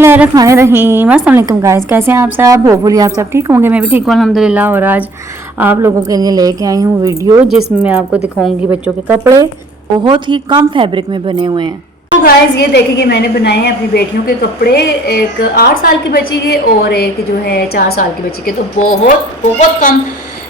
बिस्मिल्लाहिर्रहमानिर्रहीम। अस्सलाम वालेकुम गाइस, कैसे हैं आप सब? होपफुली आप सब ठीक होंगे। मैं भी ठीक हूँ अल्हम्दुलिल्लाह। और आज आप लोगों के लिए लेके आई हूँ वीडियो जिसमें मैं आपको दिखाऊंगी बच्चों के कपड़े बहुत ही कम फैब्रिक में बने हुए हैं। तो गाइस ये देखिए कि मैंने बनाए हैं अपनी बेटियों के कपड़े, एक 8 साल की बच्ची के और एक जो है 4 साल की बच्ची के। तो बहुत बहुत कम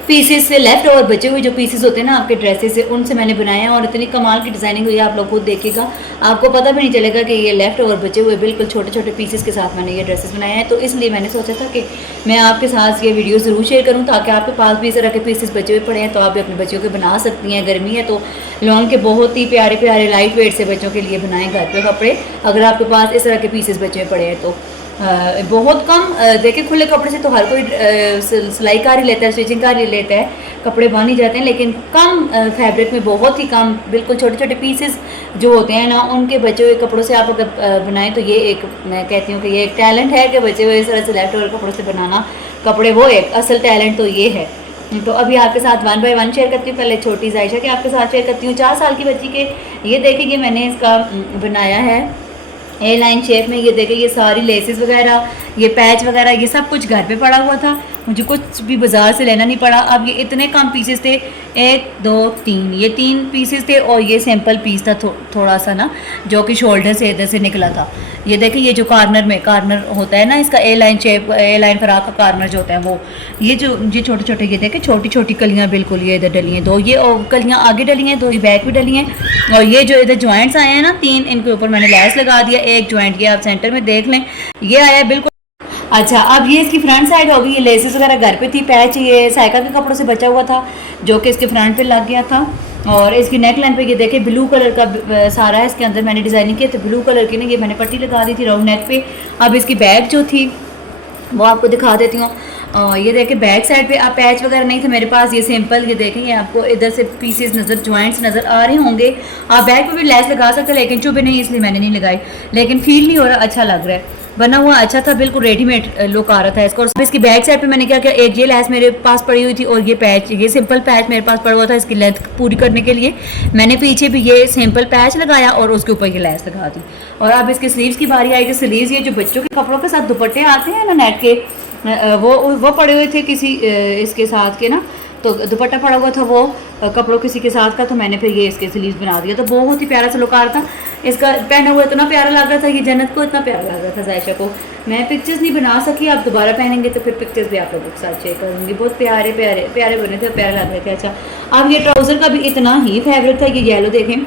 पीसेस से लेफ्ट ओवर बचे हुए जो पीसेस होते हैं ना आपके ड्रेसेस से, उनसे मैंने बनाए हैं। और इतनी कमाल की डिज़ाइनिंग हुई है, आप लोग खुद देखिएगा, आपको पता भी नहीं चलेगा कि ये लेफ्ट ओवर बचे हुए बिल्कुल छोटे छोटे पीसेस के साथ मैंने ये ड्रेसेस बनाए हैं। तो इसलिए मैंने सोचा था कि मैं आपके साथ ये वीडियो ज़रूर शेयर करूँ, ताकि आपके पास भी इस तरह के पीसेस बचे हुए पड़े हैं तो आप भी अपने बच्चों के बना सकती हैं। गर्मी है तो लॉन्ग के बहुत ही प्यारे प्यारे लाइट वेट से बच्चों के लिए बनाए घर पे कपड़े, अगर आपके पास इस तरह के पीसेस बचे हुए पड़े हैं तो। बहुत कम देखिए, खुले कपड़े से तो हर कोई सिलाई कार ही लेता है, स्टिचिंग कार ही लेता है, कपड़े बन ही जाते हैं। लेकिन कम फैब्रिक में बहुत ही कम बिल्कुल छोटे छोटे पीसेस जो होते हैं ना, उनके बचे हुए कपड़ों से आप अगर बनाएं तो ये एक, मैं कहती हूँ कि ये एक टैलेंट है कि बचे हुए इस तरह से लेफ्ट ओवर कपड़ों से बनाना कपड़े, वो एक असल टैलेंट तो ये है। तो अभी आपके साथ 1 बाय 1 शेयर करती हूँ। पहले छोटी जायशा के आपके साथ शेयर करती हूँ, 4 साल की बच्ची के। ये देखिए मैंने इसका बनाया है ए लाइन शेप में। ये देखिए, ये सारी लेसेस वगैरह, ये पैच वगैरह, ये सब कुछ घर पे पड़ा हुआ था, मुझे कुछ भी बाज़ार से लेना नहीं पड़ा। अब ये इतने कम पीसेस थे, 1 2 3, ये 3 पीसेस थे और ये सैम्पल पीस था थोड़ा सा ना, जो कि शोल्डर से इधर से निकला था। ये देखिए, ये जो कार्नर होता है ना इसका, ए लाइन शेप, ए लाइन फ्राक का कार्नर जो होता है वो, ये छोटे छोटे, ये देखें छोटी छोटी कलियाँ बिल्कुल ये इधर डली हैं, 2 ये कलियाँ आगे डली हैं, 2 बैक भी डली हैं। और ये जो इधर ज्वाइंट्स आए हैं ना 3, इनके ऊपर मैंने लैस लगा दिया। एक ज्वाइंट ये आप सेंटर में देख लें, ये आया बिल्कुल। अच्छा, अब ये इसकी फ्रंट साइड होगी। ये लेसेस वगैरह घर पे थी, पैच ये साइका के कपड़ों से बचा हुआ था जो कि इसके फ्रंट पे लग गया था। और इसकी नेक लाइन पे ये देखें ब्लू कलर का सारा है, इसके अंदर मैंने डिज़ाइनिंग की तो ब्लू कलर की ना ये मैंने पट्टी लगा दी थी राउंड नेक पे। अब इसकी बैक जो थी वो आपको दिखा देती हूँ। ये देखें बैक साइड पे आप पैच वगैरह नहीं थे मेरे पास, ये सिंपल, ये देखें ये आपको इधर से पीसेस नज़र, ज्वाइंट्स नज़र आ रहे होंगे। आप बैक पे भी लेस लगा सकते हैं, लेकिन चुभे नहीं इसलिए मैंने नहीं लगाई। लेकिन फील नहीं हो रहा, अच्छा लग रहा है, बना हुआ अच्छा था, बिल्कुल रेडीमेड लुक आ रहा था इसको। और इसकी बैक साइड पे मैंने क्या किया, एक ये लेस मेरे पास पड़ी हुई थी और ये पैच, ये सिंपल पैच मेरे पास पड़ा हुआ था। इसकी लेंथ पूरी करने के लिए मैंने पीछे भी ये सिंपल पैच लगाया और उसके ऊपर ये लेस लगा दी। और अब इसके स्लीव्स की बारी आई कि स्लीव्स, ये जो बच्चों के कपड़ों के साथ दुपट्टे आते हैं ना नेट के, वो पड़े हुए थे किसी इसके साथ के ना, तो दुपट्टा पड़ा हुआ था वो कपड़ों किसी के साथ का, तो मैंने फिर ये इसके स्लीव्स बना दिया। तो बहुत ही प्यारा सा लुक आ रहा था इसका, पहना हुआ इतना प्यारा लग रहा था, ये जन्नत को इतना प्यारा लग रहा था जायशा को। मैं पिक्चर्स नहीं बना सकी, आप दोबारा पहनेंगे तो फिर पिक्चर्स भी आप लोगों के साथ शेयर करूँगी। बहुत प्यारे प्यारे प्यारे बने थे, प्यारे लग रहे थे। अच्छा, अब ये ट्राउज़र का भी इतना ही फैब्रिक था, ये येलो देखें,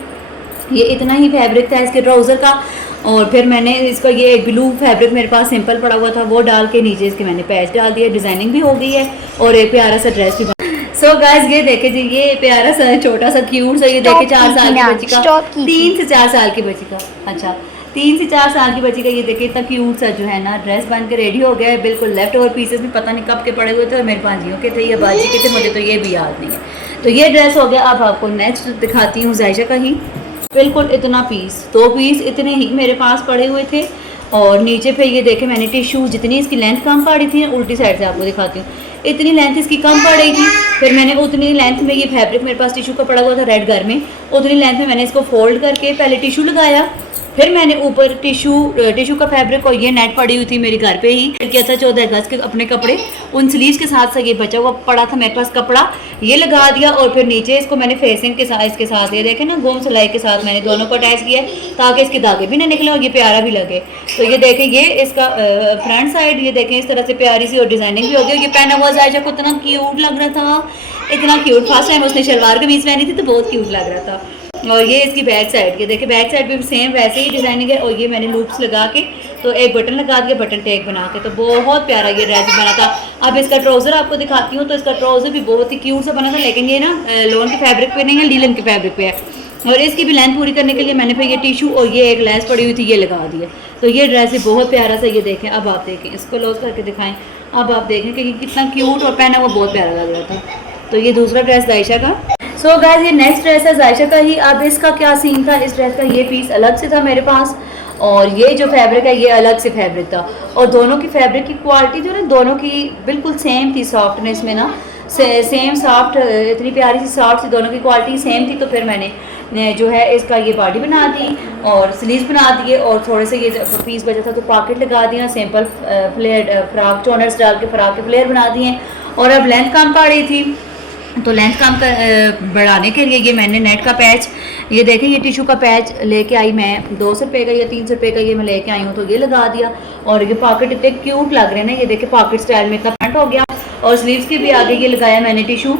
ये इतना ही फैब्रिक था इसके ट्राउज़र का। और फिर मैंने इसका ये ब्लू फैब्रिक मेरे पास सिंपल पड़ा हुआ था, वो डाल के नीचे इसके मैंने पैच डाल दिया, डिज़ाइनिंग भी हो गई है और एक प्यारा सा ड्रेस भी। सो गाइस ये देखे जी, ये प्यारा सा छोटा सा क्यूट सा, ये देखे 4 साल की बच्ची का, 3 से 4 साल की बच्ची का, अच्छा 3 से 4 साल की बच्ची का, ये देखे इतना क्यूट सा जो है ना ड्रेस बन के रेडी हो गया है बिल्कुल। लेफ्ट ओवर पीसेस भी पता नहीं कब के पड़े हुए थे और मेरे भांजियों के थे या बाजी के थे, मुझे तो ये भी याद नहीं है। तो ये ड्रेस हो गया। अब आपको नेक्स्ट दिखाती हूँ जायशा का ही, बिल्कुल इतना पीस, 2 पीस इतने ही मेरे पास पड़े हुए थे। और नीचे पे ये देखे मैंने टिश्यू, जितनी इसकी लेंथ कम पड़ी थी, उल्टी साइड से आपको दिखाती हूँ, इतनी लेंथ इसकी कम पड़ रही थी। फिर मैंने उतनी लेंथ में, ये फैब्रिक मेरे पास टिश्यू का पड़ा हुआ था रेड घर में, उतनी लेंथ में मैंने इसको फोल्ड करके पहले टिश्यू लगाया, फिर मैंने ऊपर टिश्यू का फैब्रिक, और ये नेट पड़ी हुई थी मेरी घर पे ही, क्या था 14 अगस्त के अपने कपड़े, उन स्लीव्स के साथ ये बचा हुआ पड़ा था मेरे पास कपड़ा, ये लगा दिया। और फिर नीचे इसको मैंने फेसिंग के साथ, इसके साथ ये देखें ना गोम सिलाई के साथ मैंने दोनों को अटैच किया ताकि इसके धागे भी ना निकले और ये प्यारा भी लगे। तो ये देखें, ये इसका फ्रंट साइड, ये देखें इस तरह से प्यारी सी और डिज़ाइनिंग भी हो गई। ये पहना हुआ जायशा को इतना क्यूट लग रहा था, इतना क्यूट। फर्स्ट टाइम उसने शलवार कमीज पहनी थी तो बहुत क्यूट लग रहा था। और ये इसकी बैक साइड, ये देखिए बैक साइड भी सेम वैसे ही डिज़ाइनिंग है। और ये मैंने लूप्स लगा के, तो एक बटन लगा दिया, बटन टैग बना के, तो बहुत प्यारा ये ड्रेस बना था। अब इसका ट्राउज़र आपको दिखाती हूँ, तो इसका ट्राउज़र भी बहुत ही क्यूट सा बना था, लेकिन ये ना लोन के फैब्रिक पे नहीं है, लीलन के फैब्रिक पे है। और इसकी भी लेंथ पूरी करने के लिए मैंने फिर ये टिशू और ये एक लेस पड़ी हुई थी ये लगा दिया। तो ये ड्रेस भी बहुत प्यारा सा, ये देखें, अब आप देखें, इसको लॉस करके दिखाएं, अब आप देखें कि कितना क्यूट और पहना हुआ बहुत प्यारा लग रहा था। तो ये दूसरा ड्रेस जायशा का। सो गाइस ये नेक्स्ट ड्रेस है जायशा का ही। अब इसका क्या सीन था, इस ड्रेस का ये पीस अलग से था मेरे पास और ये जो फैब्रिक है ये अलग से फैब्रिक था। और दोनों की फैब्रिक की क्वालिटी जो ना दोनों की बिल्कुल सेम थी, सॉफ्टनेस में ना सेम सॉफ्ट, इतनी प्यारी सी सॉफ्ट थी, दोनों की क्वालिटी सेम थी। तो फिर मैंने जो है इसका ये बॉडी बना दी और स्लीव्स बना दिए और थोड़े से ये पीस बचा था तो पॉकेट लगा दिया, सिंपल फ्लेयर फ्रॉक चोनर्स डाल के फ्रॉक के फ्लेयर बना दिए। और अब लेंथ कम पा रही थी तो लेंथ कम बढ़ाने के लिए ये मैंने नेट का पैच, ये देखें ये टिशू का पैच लेके आई मैं, 200 रुपये का या 300 रुपये का ये मैं लेके आई हूँ, तो ये लगा दिया। और ये पॉकेट इतने क्यूट लग रहे हैं ना, ये देखें पॉकेट स्टाइल में इतना फ्रंट हो गया। और स्लीव्स के भी आगे ये लगाया मैंने टिशू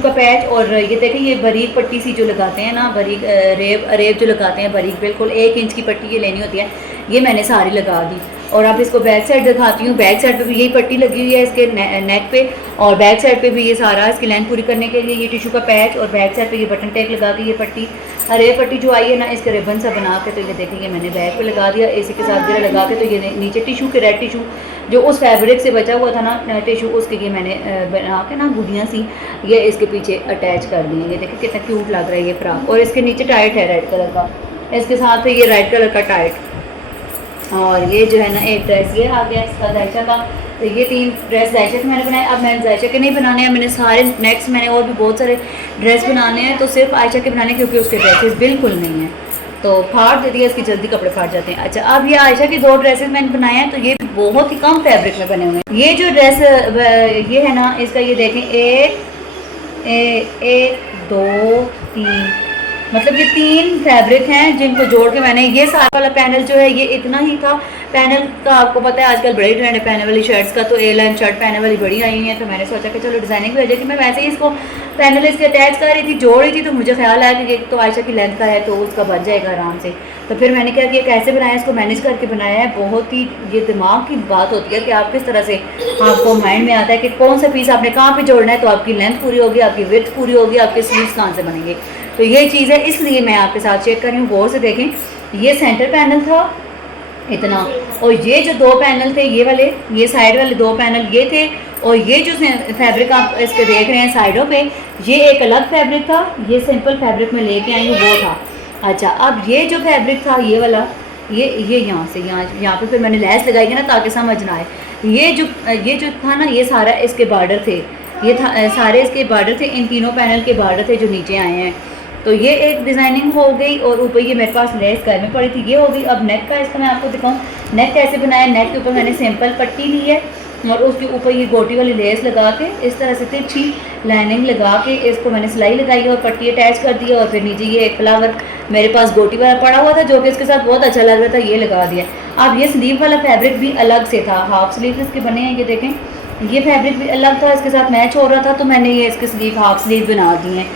का पैच। और ये देखें ये बारीक पट्टी सी जो लगाते हैं ना, बारीक रेब जो लगाते हैं बारीक, बिल्कुल 1 इंच की पट्टी ये लेनी होती है, ये मैंने सारी लगा दी। और अब इसको बैक साइड दिखाती हूँ। बैक साइड पे भी यही पट्टी लगी हुई है इसके नेक पे, और बैक साइड पे भी ये सारा इसकी लेंथ पूरी करने के लिए ये टिशू का पैच, और बैक साइड पे ये बटन टैग लगा के ये पट्टी रेब पट्टी जो आई है ना इसके रिबन सा बना के, तो ये देखेंगे मैंने बैक पे लगा दिया इसी के साथ गिरा लगा के। तो ये नीचे टिशू के रेड टिशू जो उस फैब्रिक से बचा हुआ था ना टिशू, उसके ये मैंने बना के ना गुदियाँ सी ये इसके पीछे अटैच कर दी है। ये देखिए कितना क्यूट लग रहा है ये फ्रॉक। और इसके नीचे टाइट है रेड कलर का, इसके साथ ये रेड कलर का टाइट। और ये जो है ना एक ड्रेस ये आ गया इसका जायशा का। तो ये 3 ड्रेस जायशा के मैंने बनाए। अब मैंने जायशा के नहीं बनाने हैं, मैंने सारे नेक्स्ट मैंने और भी बहुत सारे ड्रेस बनाने हैं, तो सिर्फ आयशा के बनाने क्योंकि उसके ड्रेसेस बिल्कुल नहीं है, तो फाड़ दे दिया इसकी, जल्दी कपड़े फाड़ जाते हैं। अच्छा अब ये आयशा की 2 ड्रेसेस मैंने बनाए हैं, तो ये बहुत ही कम फैब्रिक में बने हुए हैं। ये जो ड्रेस ये है ना इसका ये देखें 1 2 3 मतलब ये 3 फैब्रिक हैं जिनको जोड़ के मैंने ये सारा वाला पैनल जो है ये इतना ही था। पैनल का आपको पता है आजकल बड़ी ट्रेंड है पैनल वाली शर्ट्स का, तो ए लाइन शर्ट पैनल वाली बड़ी आई हुई है, तो मैंने सोचा कि चलो डिज़ाइनिंग भी हो जाएगी। मैं वैसे ही इसको पैनल इसके अटैच कर रही थी, जोड़ रही थी, तो मुझे ख्याल आया कि एक तो आयशा की लेंथ का है तो उसका बच जाएगा आराम से। तो फिर मैंने क्या किया, कैसे बनाया, इसको मैनेज करके बनाया है। बहुत ही ये दिमाग की बात होती है कि आप किस तरह से आपको माइंड में आता है कि कौन सा पीस आपने कहाँ पर जोड़ना है, तो आपकी लेंथ पूरी होगी, आपकी विड्थ पूरी होगी, आपके स्लीव्स कहाँ से बनेंगे। तो ये चीज़ है, इसलिए मैं आपके साथ शेयर कर रही हूँ। गौर से देखें, ये सेंटर पैनल था इतना, और ये जो 2 पैनल थे ये वाले, ये साइड वाले 2 पैनल ये थे, और ये जो फैब्रिक आप इसके देख रहे हैं साइडों पे, ये एक अलग फैब्रिक था, ये सिंपल फैब्रिक में लेके आई हूँ वो था। अच्छा अब ये जो फैब्रिक था ये वाला, ये यहाँ से यहाँ पे फिर मैंने लेस लगाई ना ताकि समझ ना आए। ये जो था ना ये सारा इसके बॉर्डर थे, ये था सारे इसके बॉर्डर थे, इन तीनों पैनल के बॉर्डर थे जो नीचे आए हैं। तो ये एक डिज़ाइनिंग हो गई, और ऊपर ये मेरे पास लेस घर में पड़ी थी ये हो गई। अब नेक का इसका मैं आपको दिखाऊं, नेक कैसे बनाया। नेक के ऊपर मैंने सिंपल पट्टी ली है और उसके ऊपर ये गोटी वाली लेस लगा के इस तरह से तिरछी लाइनिंग लगा के इसको मैंने सिलाई लगाई है और पट्टी अटैच कर दी है। और फिर नीचे ये एक फ्लावर मेरे पास गोटी वाला पड़ा हुआ था जो कि इसके साथ बहुत अच्छा लग रहा था, ये लगा दिया। अब ये स्लीव वाला फैब्रिक भी अलग से था, हाफ स्लीव इसके बने हैं, ये देखें ये फैब्रिक भी अलग था, इसके साथ मैच हो रहा था, तो मैंने ये इसके स्लीव हाफ स्लीव बना दी हैं।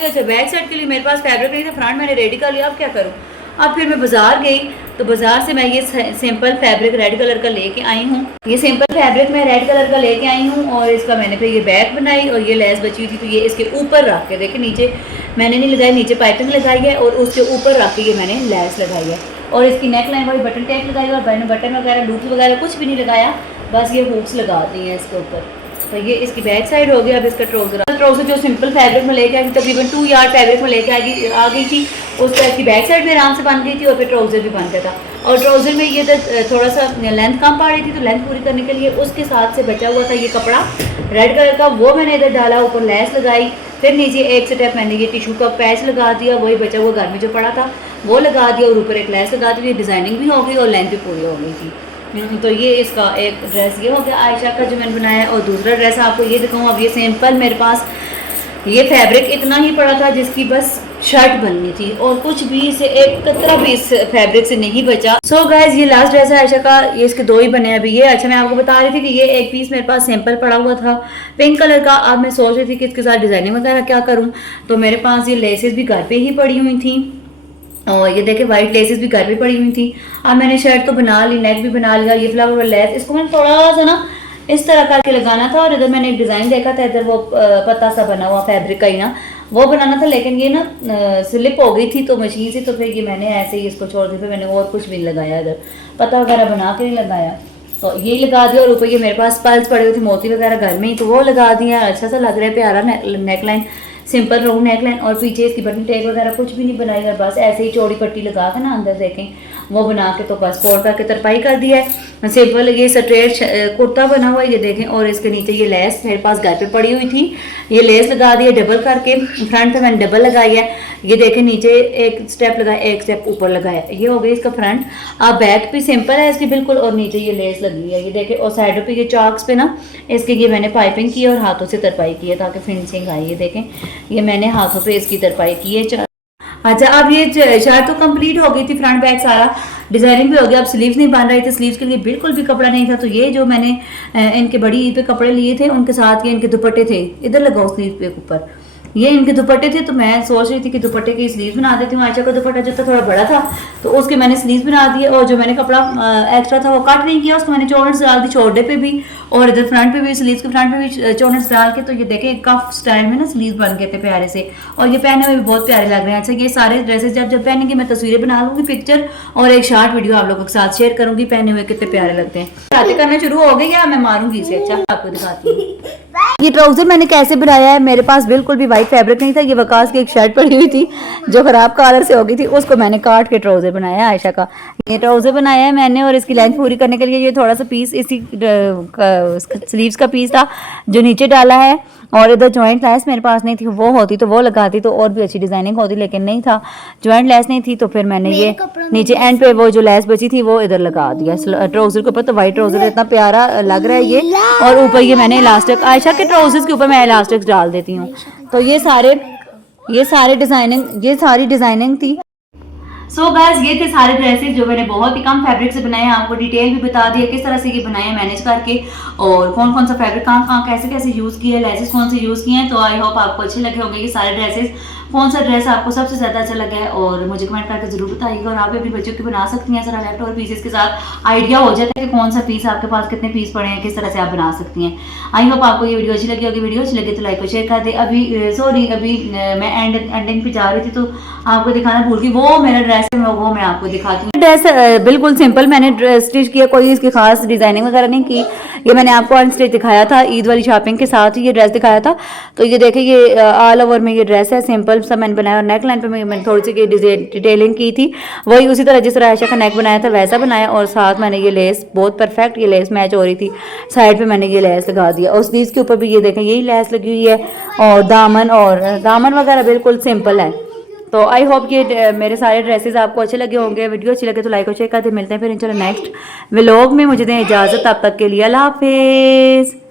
अच्छा बैक साइड के लिए मेरे पास फैब्रिक नहीं था, फ्रंट मैंने रेडी कर लिया। अब क्या करूँ, अब फिर मैं बाज़ार गई तो बाज़ार से मैं ये सिंपल फैब्रिक रेड कलर का लेके आई हूँ। ये सिंपल फैब्रिक मैं रेड कलर का लेके आई हूँ और इसका मैंने फिर ये बैक बनाई और ये लेस बची हुई थी तो ये इसके ऊपर रख के, देखिए नीचे मैंने नहीं लगाई, नीचे पाइपिंग लगाई है और उसके ऊपर रख के ये मैंने लेस लगाई है। और इसकी नेक लाइन वाली बटन टैग लगाई और मैंने बटन वगैरह लूप्स वगैरह कुछ भी नहीं लगाया, बस ये हुक्स लगा दी हैं इसके ऊपर। तो ये इसकी बैक साइड हो गया। अब इसका ट्राउज़र जो सिंपल फैब्रिक में लेके आई थी, तकरीबन 2 यार्ड फैब्रिक में लेके आ गई थी, उसका इसकी बैक साइड में आराम से बन गई थी और फिर ट्राउज़र भी बन गया था। और ट्राउज़र में ये थोड़ा सा लेंथ कम पा रही थी, तो लेंथ पूरी करने के लिए उसके साथ से बचा हुआ था ये कपड़ा रेड कलर का, वो मैंने इधर डाला, ऊपर लेस लगाई, फिर नीचे एक स्टेप मैंने ये टिशू का पैच लगा दिया, वही बचा हुआ घर में जो पड़ा था वो लगा दिया और ऊपर एक लेस लगा दी, डिज़ाइनिंग भी हो गई और लेंथ भी पूरी हो गई थी। तो ये इसका एक ड्रेस ये हो गया आयशा का जो मैंने बनाया। और दूसरा ड्रेस आपको ये दिखाऊँ, अब ये सिंपल मेरे पास ये फैब्रिक इतना ही पड़ा था जिसकी बस शर्ट बननी थी और कुछ भी इसे एक कतरा भी इस फैब्रिक से नहीं बचा। सो गाइज ये लास्ट ड्रेस है आयशा का, ये इसके 2 ही बने अभी ये। अच्छा मैं आपको बता रही थी कि ये एक पीस मेरे पास सिंपल पड़ा हुआ था पिंक कलर का। अब मैं सोच रही थी कि इसके साथ डिज़ाइनिंग वगैरह क्या करूँ, तो मेरे पास ये लेसेस भी घर पे ही पड़ी हुई थी और ये देखे वाइट लेसेस भी घर पे पड़ी हुई थी। अब मैंने शर्ट तो बना ली, नेक भी बना लिया, ये फ्लावर वाला लेस इसको मैंने थोड़ा सा ना इस तरह करके लगाना था और इधर मैंने एक डिज़ाइन देखा था, इधर वो पत्ता सा बना हुआ फैब्रिक का ही ना वो बनाना था, लेकिन ये ना स्लिप हो गई थी तो मशीन से, तो फिर ये मैंने ऐसे ही इसको छोड़ दिया, फिर मैंने और कुछ भी नहीं लगाया, इधर पत्ता वगैरह बना के नहीं लगाया, तो ये लगा दिया। और ऊपर ये मेरे पास पल्स पड़े हुए थे मोती वगैरह घर में ही, तो वो लगा दिया। अच्छा सा लग रहा है, प्यारा neck line, simple round neck line, और पीछे इसकी बटन टैग वगैरह कुछ भी नहीं बनाई है, बस ऐसे ही चौड़ी पट्टी लगा के ना अंदर देखें वो बना के तो बस फोल्ड करके तरपाई कर दिया है। सिंपल ये स्ट्रेट कुर्ता बना हुआ है, ये देखें। और इसके नीचे ये लेस मेरे पास घर पे पड़ी हुई थी, ये लेस लगा दी है डबल करके। फ्रंट पे मैंने डबल लगाई है, ये देखें नीचे एक स्टेप लगाया, एक स्टेप ऊपर लगाया, ये हो गई इसका फ्रंट। अब बैक भी सिंपल है इसकी बिल्कुल, और नीचे ये लेस लगी है, ये देखें। और साइडों पे ये चॉक्स पे ना इसके ये मैंने पाइपिंग की और हाथों से तरपाई की है ताकि फिनिशिंग आए। ये देखें, ये मैंने हाथों पे इसकी तरपाई की है। अच्छा, अब ये शर्ट तो कंप्लीट हो गई थी, फ्रंट बैक सारा डिजाइनिंग भी हो गया। अब स्लीव्स नहीं बन रही थी, स्लीव्स के लिए बिल्कुल भी कपड़ा नहीं था, तो ये जो मैंने इनके बड़ी ईद पे कपड़े लिए थे उनके साथ ये इनके दुपट्टे थे, इधर लगाओ स्लीव पे ऊपर, ये इनके दुपट्टे थे। तो मैं सोच रही थी कि दुपट्टे की स्लीव बना देती हूँ। आयशा का दुपट्टा जो था थोड़ा बड़ा था तो उसके मैंने स्लीव बना दिए, और जो मैंने कपड़ा एक्स्ट्रा था वो कट नहीं किया, उसको मैंने चौड़स डाल दी शोल्डर पे भी और इधर फ्रंट पे भी, स्लीव के फ्रंट पे भी चौड़स डाल के। तो ये देखें कफ स्टाइल में ना स्लीव बन गए थे प्यारे से, और ये पहने हुए भी बहुत प्यारे लग रहे हैं। अच्छा, ये सारे ड्रेसेस जब जब पहनेंगे मैं तस्वीरें बना लूंगी पिक्चर, और एक शॉर्ट वीडियो आप लोगों के साथ शेयर करूंगी पहने हुए कितने प्यारे लगते हैं। बातें करना शुरू हो गई या मैं मारूंगी इसे? अच्छा, आपको दिखाती हूँ ये ट्राउजर मैंने कैसे बनाया है। मेरे पास बिल्कुल भी वाइट फैब्रिक नहीं था, ये वकास की एक शर्ट पड़ी हुई थी जो खराब कलर से हो गई थी, उसको मैंने काट के ट्राउजर बनाया है आयशा का। ये ट्राउजर बनाया है मैंने, और इसकी लेंथ पूरी करने के लिए ये थोड़ा सा पीस इसी स्लीव्स का पीस था जो नीचे डाला है। और इधर जॉइंट लेस मेरे पास नहीं थी, वो होती तो वो लगाती तो और भी अच्छी डिजाइनिंग होती, लेकिन नहीं था, जॉइंट लेस नहीं थी। तो फिर मैंने ये नीचे एंड पे वो जो लेस बची थी वो इधर लगा दिया ट्राउजर के ऊपर। तो वाइट ट्राउजर इतना प्यारा लग रहा है ये, और ऊपर ये मैंने इलास्टिक, आयशा के ट्राउजर्स के ऊपर मैं इलास्टिक डाल देती हूँ। तो ये सारी डिजाइनिंग थी। सो गाइस, ये थे सारे ड्रेसेस जो मैंने बहुत ही कम फैब्रिक से बनाए हैं। आपको डिटेल भी बता दिया किस तरह से ये बनाए हैं मैनेज करके, और कौन कौन सा फैब्रिक कहाँ कहाँ कैसे कैसे यूज़ किया है, लेसेस कौन से यूज़ किए हैं। तो आई होप आपको अच्छे लगे होंगे ये सारे ड्रेसेस। कौन सा ड्रेस आपको सबसे ज़्यादा अच्छा लगा है और मुझे कमेंट करके जरूर बताइएगा। और आप भी अपने बच्चों की बना सकती हैं, जरा लेफ्ट और पीसेस के साथ आइडिया हो जाता है कि कौन सा पीस आपके पास कितने पीस पड़े हैं, किस तरह से आप बना सकती हैं। आई होप आपको ये वीडियो अच्छी लगी होगी। वीडियो अच्छी लगे तो लाइक और शेयर कर दे। अभी मैं एंडिंग पे जा रही थी तो आपको दिखाना भूल गई, वो मेरा ड्रेस है, वो मैं आपको दिखाती हूँ। ड्रेस बिल्कुल सिंपल मैंने ड्रेस स्टिच किया, कोई इसकी खास डिजाइनिंग वगैरह नहीं की। ये मैंने आपको अनस्टिच दिखाया था, ईद वाली शॉपिंग के साथ ही ये ड्रेस दिखाया था। तो ये देखिए, ये ऑल ओवर में ये ड्रेस है, सिंपल सा मैंने बनाया, और नेक लाइन पे मैंने थोड़ी सी डिटेलिंग की थी, वही उसी तरह जिस तरह आयशा का नेक बनाया था वैसा बनाया। और साथ मैंने ये लेस बहुत परफेक्ट, ये लेस मैच हो रही थी, साइड पे मैंने ये लेस लगा दिया, और स्लीव्स के ऊपर भी ये देखें यही लेस लगी हुई है, और दामन वगैरह बिल्कुल सिंपल है। तो आई होप ये मेरे सारे ड्रेसेस आपको अच्छे लगे होंगे। वीडियो अच्छी लगे तो लाइक और शेयर करते। मिलते हैं फिर इंशाल्लाह नेक्स्ट व्लॉग में। मुझे दें इजाज़त, तब तक के लिए अल्लाह हाफिज़।